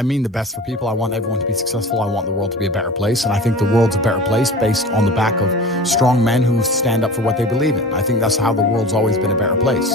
I mean the best for people. I want everyone to be successful. I want the world to be a better place. And I think the world's a better place based on the back of strong men who stand up for what they believe in. I think that's how the world's always been a better place.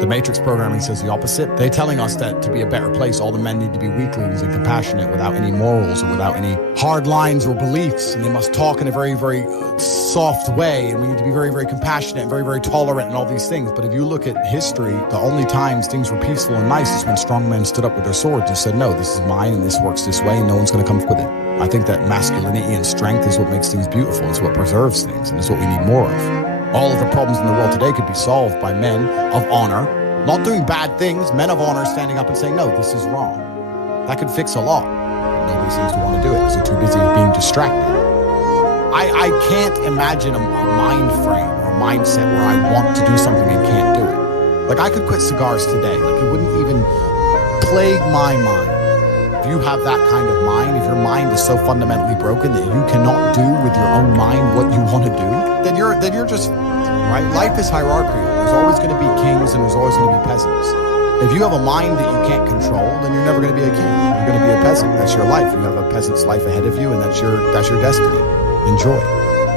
The Matrix programming says the opposite. They're telling us that to be a better place, all the men need to be weaklings and compassionate without any morals or without any hard lines or beliefs. And they must talk in a very, very soft way. And we need to be very, very compassionate and very, very tolerant and all these things. But if you look at history, the only times things were peaceful and nice is when strong men stood up with their swords and said, no, this is mine and this works this way and no one's going to come with it. I think that masculinity and strength is what makes things beautiful. It's what preserves things. And it's what we need more of. All of the problems in the world today could be solved by men of honor, not doing bad things, men of honor standing up and saying, no, this is wrong. That could fix a lot. Nobody seems to want to do it because they're too busy being distracted. I can't imagine a mind frame or a mindset where I want to do something and can't do it. Like I could quit cigars today. Like it wouldn't even plague my mind. If you have that kind of mind, if your mind is so fundamentally broken that you cannot do with your own mind what you want to do, then you're just, right? Life is hierarchical. There's always going to be kings and there's always going to be peasants. If you have a mind that you can't control, then you're never going to be a king. You're going to be a peasant. That's your life. You have a peasant's life ahead of you, and that's your destiny. Enjoy.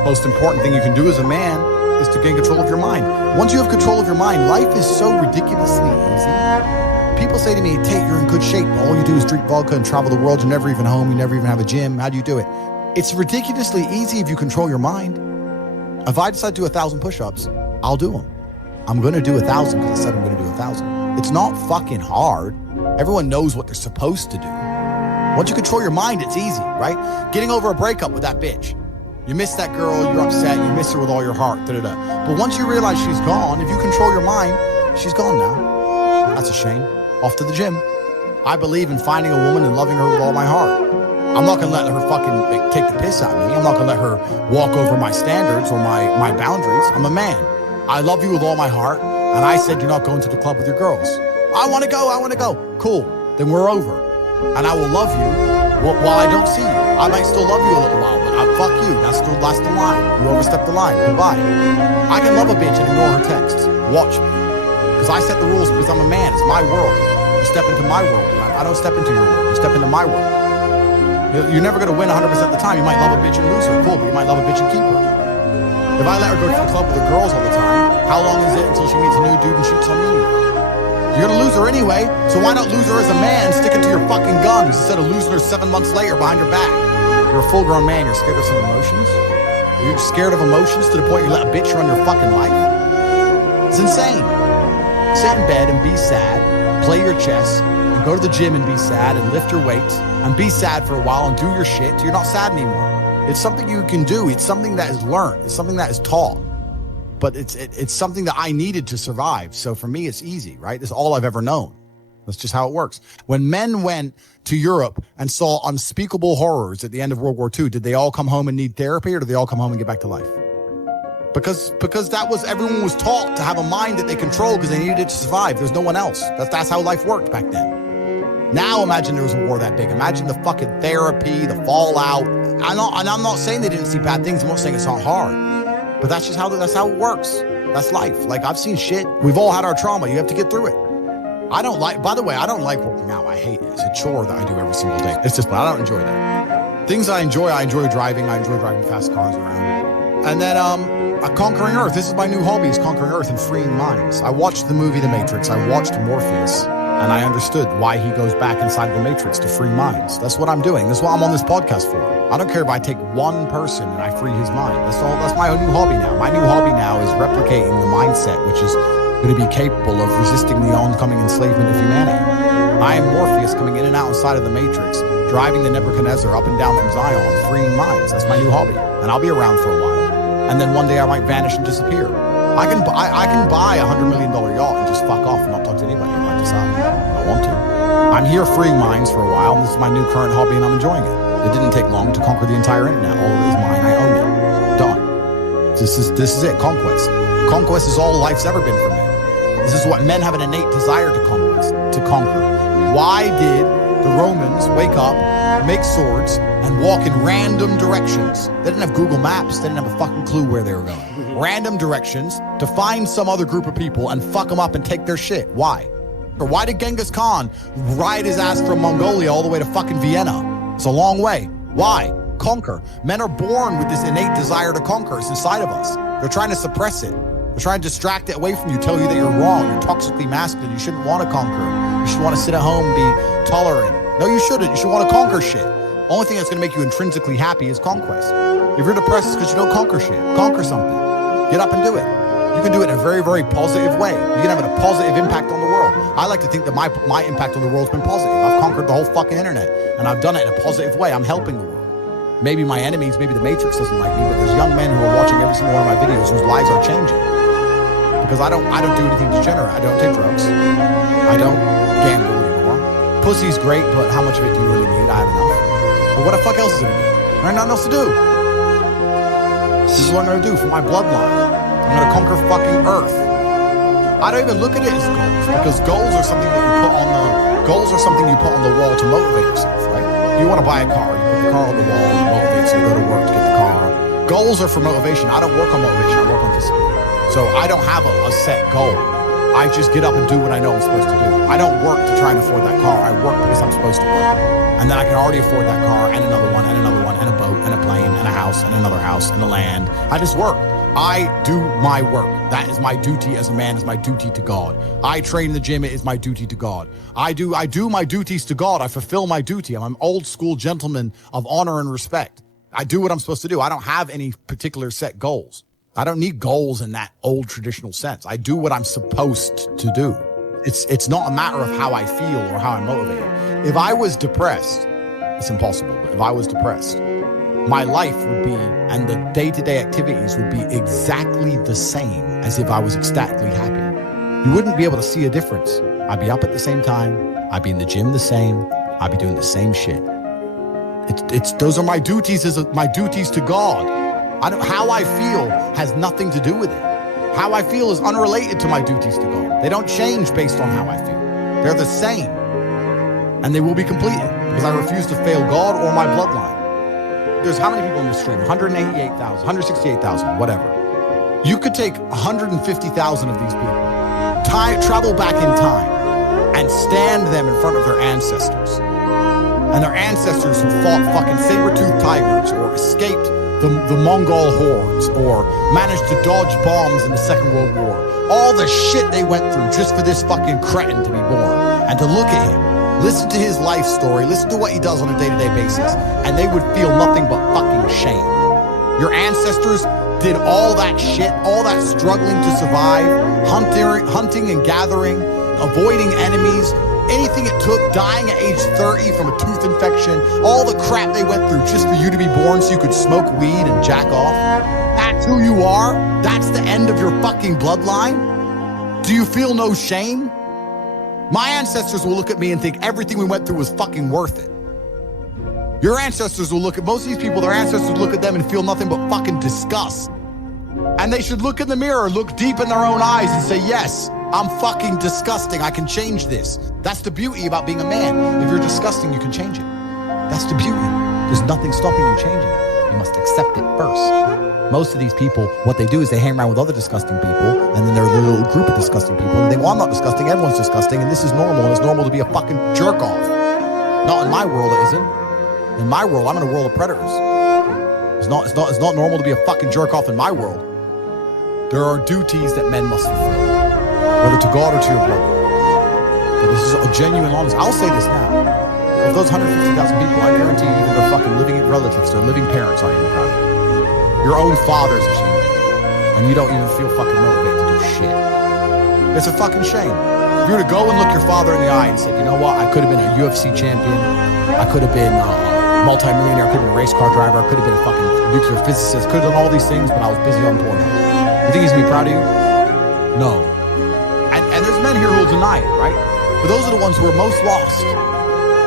Most important thing you can do as a man is to gain control of your mind. Once you have control of your mind, life is so ridiculously easy. People say to me, Tate, you're in good shape. All you do is drink vodka and travel the world. You're never even home. You never even have a gym. How do you do it? It's ridiculously easy if you control your mind. If I decide to do 1,000 push-ups, I'll do them. I'm going to do 1,000 because I said I'm going to do 1,000. It's not fucking hard. Everyone knows what they're supposed to do. Once you control your mind, it's easy, right? Getting over a breakup with that bitch. You miss that girl, you're upset, you miss her with all your heart, da-da-da. But once you realize she's gone, if you control your mind, she's gone now. That's a shame. Off to the gym. I believe in finding a woman and loving her with all my heart. I'm not going to let her fucking take the piss out of me. I'm not going to let her walk over my standards or my boundaries. I'm a man. I love you with all my heart, and I said you're not going to the club with your girls. I want to go. Cool. Then we're over. And I will love you while I don't see you. I might still love you a little while, but fuck you. That's the line. You overstepped the line. Goodbye. I can love a bitch and ignore her texts. Watch me. Because I set the rules because I'm a man. It's my world. You step into my world. I don't step into your world. You step into my world. You're never going to win 100% of the time. You might love a bitch and lose her. Cool, but you might love a bitch and keep her. If I let her go to the club with the girls all the time, how long is it until she meets a new dude and cheats on me? You're going to lose her anyway, so why not lose her as a man, sticking to your fucking guns instead of losing her 7 months later behind your back? You're a full-grown man. You're scared of some emotions? You're scared of emotions to the point you let a bitch run your fucking life? It's insane. Sit in bed and be sad, play your chess, and go to the gym and be sad and lift your weights and be sad for a while and do your shit till you're not sad anymore. It's something you can do. It's something that is learned. It's something that is taught. But it's something that I needed to survive. So for me, it's easy, right? This is all I've ever known. That's just how it works. When men went to Europe and saw unspeakable horrors at the end of World War II, did they all come home and need therapy, or did they all come home and get back to life? Because that was, everyone was taught to have a mind that they controlled because they needed it to survive. There's no one else. That's how life worked back then. Now imagine there was a war that big. Imagine the fucking therapy, the fallout. I'm not saying they didn't see bad things. I'm not saying it's not hard. But that's how it works. That's life. Like, I've seen shit. We've all had our trauma. You have to get through it. By the way, I don't like working out. I hate it. It's a chore that I do every single day. It's just, I don't enjoy that. Things I enjoy driving. I enjoy driving fast cars around. And then, conquering Earth. This is my new hobby, is conquering Earth and freeing minds. I watched the movie The Matrix. I watched Morpheus, and I understood why he goes back inside the Matrix to free minds. That's what I'm doing. That's what I'm on this podcast for. I don't care if I take one person and I free his mind. That's my new hobby now. My new hobby now is replicating the mindset, which is going to be capable of resisting the oncoming enslavement of humanity. I am Morpheus coming in and out inside of the Matrix, driving the Nebuchadnezzar up and down from Zion, freeing minds. That's my new hobby, and I'll be around for a while. And then one day I might vanish and disappear. I can buy a $100 million yacht and just fuck off and not talk to anybody if I decide I want to. I'm here freeing minds for a while, and this is my new current hobby, and I'm enjoying it. It didn't take long to conquer the entire internet. All of it is mine. I own it. Done. This is it. Conquest. Conquest is all life's ever been for men. This is what men have an innate desire to conquer. Why did the Romans wake up, make swords, and walk in random directions? They didn't have Google Maps. They didn't have a fucking clue where they were going. Random directions to find some other group of people and fuck them up and take their shit. Why? Or why did Genghis Khan ride his ass from Mongolia all the way to fucking Vienna? It's a long way. Why? Conquer. Men are born with this innate desire to conquer. It's inside of us. They're trying to suppress it. They're trying to distract it away from you, tell you that you're wrong, you're toxically masculine, you shouldn't want to conquer. You should want to sit at home and be tolerant. No, you shouldn't. You should want to conquer shit. Only thing that's going to make you intrinsically happy is conquest. If you're depressed, it's because you don't conquer shit. Conquer something. Get up and do it. You can do it in a very, very positive way. You can have a positive impact on the world. I like to think that my impact on the world has been positive. I've conquered the whole fucking internet, and I've done it in a positive way. I'm helping the world. Maybe my enemies, maybe the Matrix doesn't like me, but there's young men who are watching every single one of my videos whose lives are changing. Because I don't do anything degenerate. I don't take drugs. I don't gamble anymore. Pussy's great, but how much of it do you really need? I have enough. But what the fuck else is it gonna do? There's nothing else to do. This is what I'm gonna do for my bloodline. I'm gonna conquer fucking Earth. I don't even look at it as goals, because goals are something that you put on the wall to motivate yourself, right? You want to buy a car, you put the car on the wall, it motivates you, go to work to get the car. Goals are for motivation. I don't work on motivation, I work on discipline. So I don't have a set goal. I just get up and do what I know I'm supposed to do. I don't work to try and afford that car. I work because I'm supposed to work. And then I can already afford that car and another one and another one and a boat and a plane and a house and another house and a land. I just work. I do my work. That is my duty as a man, is my duty to God. I train in the gym, it is my duty to God. I do my duties to God. I fulfill my duty. I'm an old school gentleman of honor and respect. I do what I'm supposed to do. I don't have any particular set goals. I don't need goals in that old traditional sense. I do what I'm supposed to do. It's not a matter of how I feel or how I'm motivated. If I was depressed, it's impossible, but if I was depressed, my life would be, and the day-to-day activities would be exactly the same as if I was ecstatically happy. You wouldn't be able to see a difference. I'd be up at the same time. I'd be in the gym the same. I'd be doing the same shit. Those are my duties my duties to God. How I feel has nothing to do with it. How I feel is unrelated to my duties to God. They don't change based on how I feel. They're the same. And they will be completed because I refuse to fail God or my bloodline. There's how many people in this stream? 188,000, 168,000, whatever. You could take 150,000 of these people, travel back in time, and stand them in front of their ancestors. And their ancestors who fought fucking saber-toothed tigers or escaped the Mongol hordes or managed to dodge bombs in the Second World War. All the shit they went through just for this fucking cretin to be born. And to look at him, listen to his life story, listen to what he does on a day-to-day basis, and they would feel nothing but fucking shame. Your ancestors did all that shit, all that struggling to survive, hunting and gathering, avoiding enemies, anything it took, dying at age 30 from a tooth infection, all the crap they went through just for you to be born so you could smoke weed and jack off. That's who you are? That's the end of your fucking bloodline? Do you feel no shame? My ancestors will look at me and think everything we went through was fucking worth it. Your ancestors will look at, most of these people, their ancestors look at them and feel nothing but fucking disgust. And they should look in the mirror, look deep in their own eyes and say, yes, I'm fucking disgusting. I can change this. That's the beauty about being a man. If you're disgusting, you can change it. That's the beauty. There's nothing stopping you changing it. You must accept it first. Most of these people, what they do is they hang around with other disgusting people, and then they're a little group of disgusting people, and they think, well, I'm not disgusting, everyone's disgusting, and this is normal, and it's normal to be a fucking jerk off. Not in my world, it isn't. In my world, I'm in a world of predators. It's not normal to be a fucking jerk off in my world. There are duties that men must fulfill, whether to God or to your brother. But this is a genuine, honest. I'll say this now. Of those 150,000 people, I guarantee you that they're fucking living relatives, their living parents aren't even proud of you. Your own father's ashamed of you, and you don't even feel fucking motivated to do shit. It's a fucking shame. If you were to go and look your father in the eye and say, you know what, I could have been a UFC champion, I could have been a multi-millionaire, I could have been a race car driver, I could have been a fucking nuclear physicist, could have done all these things, but I was busy on porn. You think he's gonna be proud of you? No. And there's men here who will deny it, right? But those are the ones who are most lost.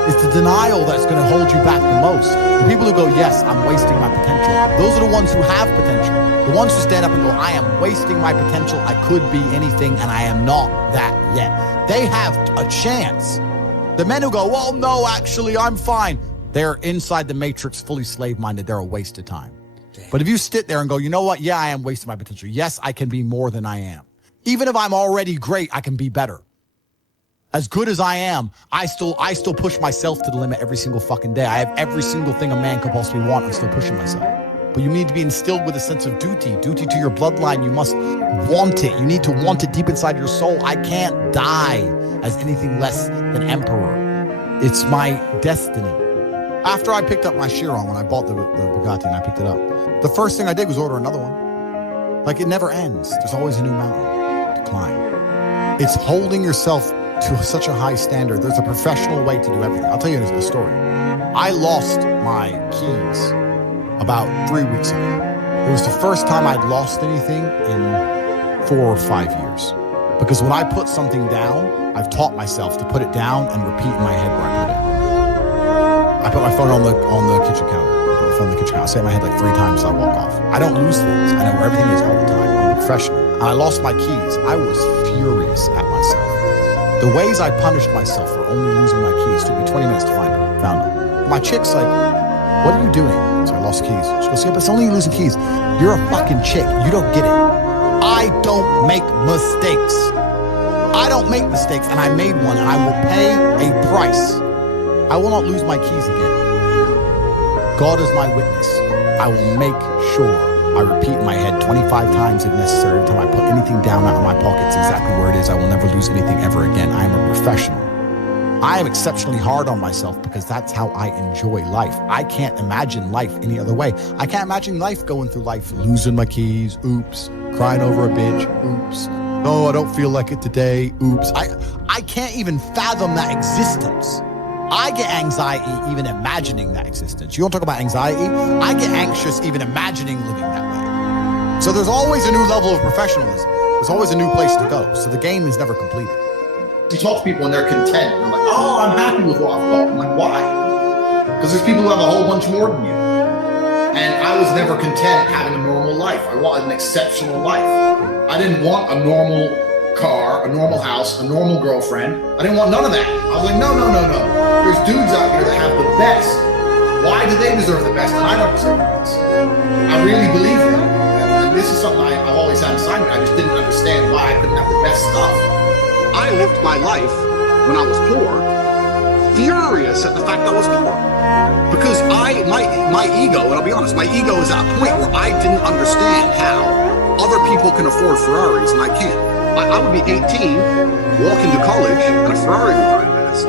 It's the denial that's going to hold you back the most. The people who go, yes, I'm wasting my potential. Those are the ones who have potential. The ones who stand up and go, I am wasting my potential. I could be anything and I am not that yet. They have a chance. The men who go, well, no, actually, I'm fine. They're inside the matrix, fully slave-minded. They're a waste of time. Damn. But if you sit there and go, you know what? Yeah, I am wasting my potential. Yes, I can be more than I am. Even if I'm already great, I can be better. As good as I am, I still push myself to the limit every single fucking day. I have every single thing a man could possibly want. I'm still pushing myself. But you need to be instilled with a sense of duty to your bloodline. You must want it. You need to want it deep inside your soul. I can't die as anything less than emperor. It's my destiny. After I picked up my Chiron, when I bought the Bugatti and I picked it up, the first thing I did was order another one. Like, it never ends. There's always a new mountain to climb. It's holding yourself to such a high standard. There's a professional way to do everything. I'll tell you a story. I lost my keys about 3 weeks ago. It was the first time I'd lost anything in 4 or 5 years. Because when I put something down, I've taught myself to put it down and repeat in my head where I put it. I put my phone on the kitchen counter. I put my phone on the kitchen counter. I say it in my head like 3 times as I walk off. I don't lose things. I know where everything is all the time. I'm a professional. And I lost my keys. I was furious at myself. The ways I punished myself for only losing my keys took me 20 minutes to find them. Found them. My chick's like, what are you doing? So I lost keys. She goes, yeah, but it's only you losing keys. You're a fucking chick. You don't get it. I don't make mistakes. I don't make mistakes, and I made one, and I will pay a price. I will not lose my keys again. God is my witness. I will make sure I repeat in my head 25 times if necessary. Every time I put anything down out of my pocket, it's exactly where it is. I will never lose anything ever again. I am a professional. I am exceptionally hard on myself because that's how I enjoy life. I can't imagine life any other way. I can't imagine life going through life losing my keys, oops, crying over a bitch, oops. Oh, I don't feel like it today, oops. I can't even fathom that existence. I get anxiety even imagining that existence. You want to talk about anxiety? I get anxious even imagining living that way. So there's always a new level of professionalism. There's always a new place to go. So the game is never completed. You talk to people and they're content. And I'm like, oh, I'm happy with what I've got. I'm like, why? Because there's people who have a whole bunch more than you. And I was never content having a normal life. I wanted an exceptional life. I didn't want a normal car, a normal house, a normal girlfriend. I didn't want none of that. I was like, no. There's dudes out here that have the best. Why do they deserve the best and I don't deserve the best? I really believe that. And this is something I've always had inside me. I just didn't understand why I couldn't have the best stuff. I lived my life when I was poor, furious at the fact I was poor. Because my ego, and I'll be honest, my ego is at a point where I didn't understand how other people can afford Ferraris and I can't. I would be 18, walk into college, and a Ferrari would drive past,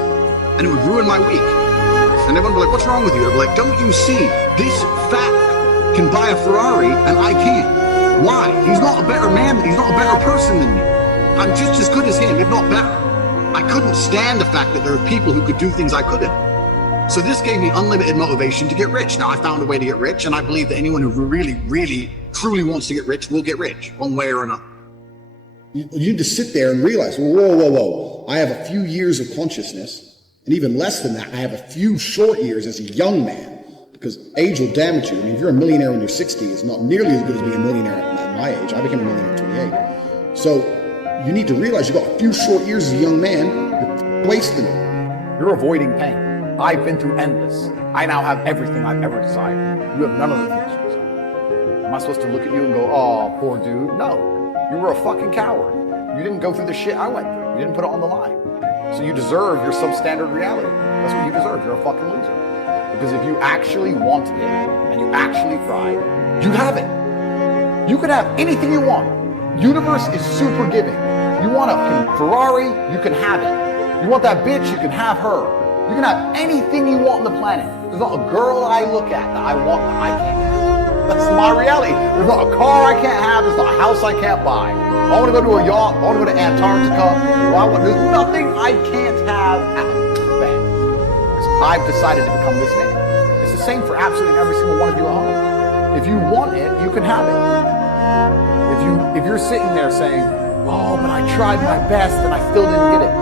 and it would ruin my week. And everyone would be like, what's wrong with you? I'd be like, don't you see, this fat can buy a Ferrari, and I can't. Why? He's not a better man, he's not a better person than me. I'm just as good as him, if not better. I couldn't stand the fact that there are people who could do things I couldn't. So this gave me unlimited motivation to get rich. Now, I found a way to get rich, and I believe that anyone who really, really, truly wants to get rich will get rich, one way or another. You need to sit there and realize, whoa. I have a few years of consciousness, and even less than that, I have a few short years as a young man, because age will damage you. I mean, if you're a millionaire when you're 60, it's not nearly as good as being a millionaire at my age. I became a millionaire at 28. So you need to realize you've got a few short years as a young man, you're wasting it. You're avoiding pain. I've been through endless. I now have everything I've ever desired. You have none of the things you desire. Am I supposed to look at you and go, oh, poor dude? No. You were a fucking coward. You didn't go through the shit I went through. You didn't put it on the line. So you deserve your substandard reality. That's what you deserve. You're a fucking loser. Because if you actually wanted it and you actually tried, you'd have it. You could have anything you want. Universe is super giving. You want a Ferrari, you can have it. You want that bitch, you can have her. You can have anything you want on the planet. There's not a girl I look at that I want that I can't have. That's my reality. There's not a car I can't have. There's not a house I can't buy. I want to go to a yacht. I want to go to Antarctica. There's nothing I can't have at bam. Because I've decided to become this man. It's the same for absolutely every single one of you at home. If you want it, you can have it. If you're sitting there saying, oh, but I tried my best and I still didn't get it.